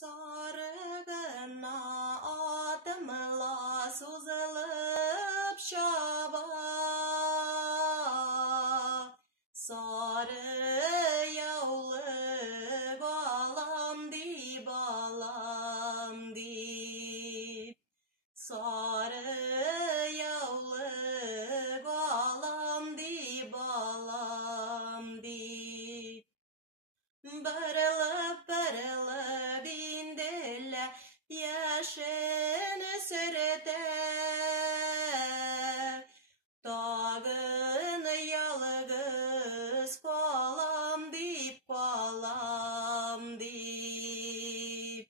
Sargına adımla süzülüp şaba, sarı yavlu balam di balam di, sarı yavlu balam di balam di. Barılıp barılıp indile yaşın sürede, dağın yalgız kolam dip kolam dip,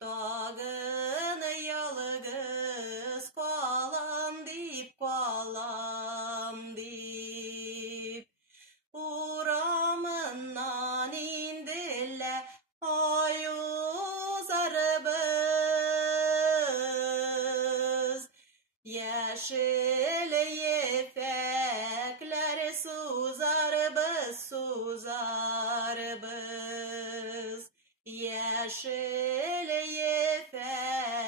dağın yalgız kolam dip kolam dip. Uğramından indile ayuz arabız, yeşil yefekler suzar biz, yeşil yefekler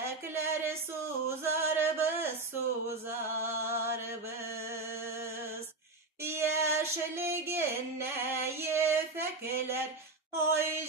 suzar biz. Yeşil gene yefekler ay